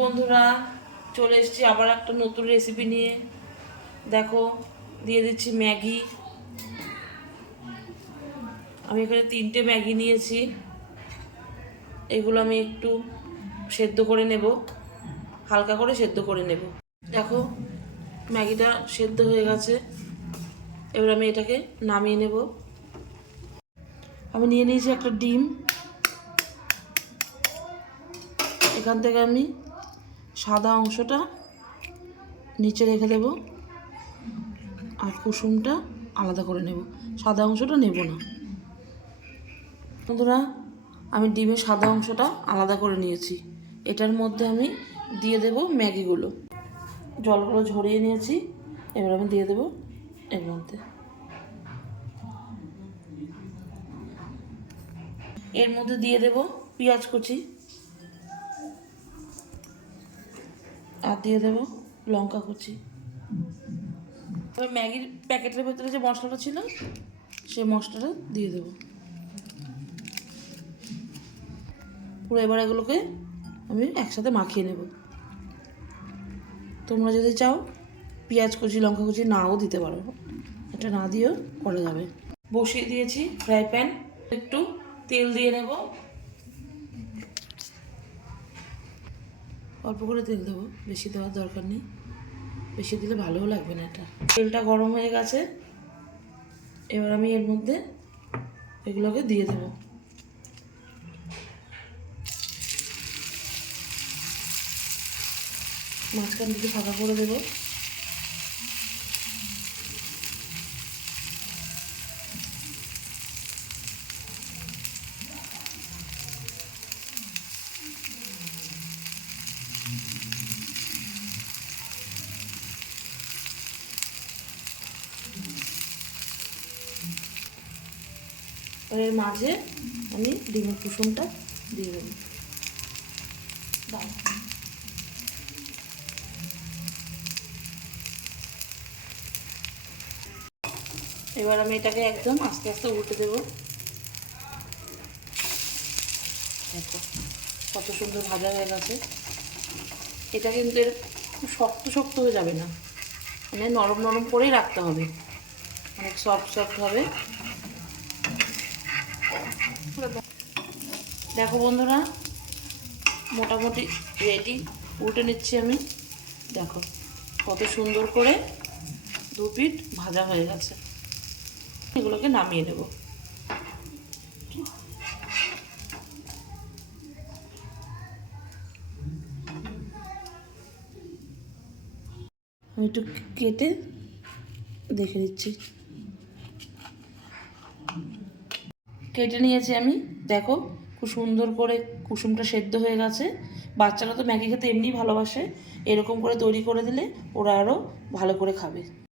বন্ধুরা, চলে এসেছি আবার একটা নতুন রেসিপি নিয়ে। দেখো, দিয়ে দিচ্ছি ম্যাগি। আমি এখানে 3টে ম্যাগি নিয়েছি। এগুলো আমি একটু সেদ্ধ করে নেব, হালকা করে সেদ্ধ করে নেব। দেখো, ম্যাগিটা সেদ্ধ হয়ে গেছে। এবার আমি এটাকে নামিয়ে নেব। আমি নিয়ে নিয়েছি একটা ডিম। এখান থেকে আমি সাদা অংশটা নিচে রেখে দেব আর কুসুমটা আলাদা করে নেব। সাদা অংশটা নেব না। বন্ধুরা, আমি ডিমের সাদা অংশটা আলাদা করে নিয়েছি। এটার মধ্যে আমি দিয়ে দেব ম্যাগিগুলো। জলগুলো ঝরিয়ে নিয়েছি, এবার আমি দিয়ে দেব এর মধ্যে। এর মধ্যে দিয়ে দেব পেঁয়াজ কুচি আর দিয়ে দেব লঙ্কা কুচি। এবার ম্যাগির প্যাকেটের ভেতরে যে মশলাটা ছিল সেই মশলাটা দিয়ে দেব পুরো। এবার এগুলোকে আমি একসাথে মাখিয়ে নেব। তোমরা যদি চাও পেঁয়াজ কুচি লঙ্কা কুচি নাও দিতে পারো, এটা না দিয়েও করা যাবে। বসিয়ে দিয়েছি ফ্রাই প্যান। একটু তেল দিয়ে নেব, অল্প করে তেল দেবো, বেশি দেওয়ার দরকার নেই। বেশি দিলে ভালোও লাগবে না। এটা তেলটা গরম হয়ে গেছে। এবার আমি এর মধ্যে এগুলোকে দিয়ে দেব। মাঝখান থেকে ফাঁকা করে দেব। এর মাঝে আমি ডিমের কুসুমটা দিয়ে দেবো। এবার আমি এটাকে একদম আস্তে আস্তে উল্টে দেবো। দেখো কত সুন্দর ভাজা হয়ে গেছে। এটা কিন্তু এর খুব শক্ত শক্ত হয়ে যাবে না, মানে নরম নরম করেই রাখতে হবে, অনেক সফট সফট হবে। দেখো বন্ধুরা, মোটামুটি রেডি। উল্টে নিচ্ছি আমি। দেখো কত সুন্দর করে দু পিঠ ভাজা হয়ে গেছে। এগুলোকে নামিয়ে নেব। আমি একটু কেটে দেখে দিচ্ছি। কেটে নিয়েছি আমি। দেখো খুব সুন্দর করে কুসুমটা সেদ্ধ হয়ে গেছে। বাচ্চারা তো ম্যাগি খেতে এমনিই ভালোবাসে, এরকম করে তৈরি করে দিলে ওরা আরও ভালো করে খাবে।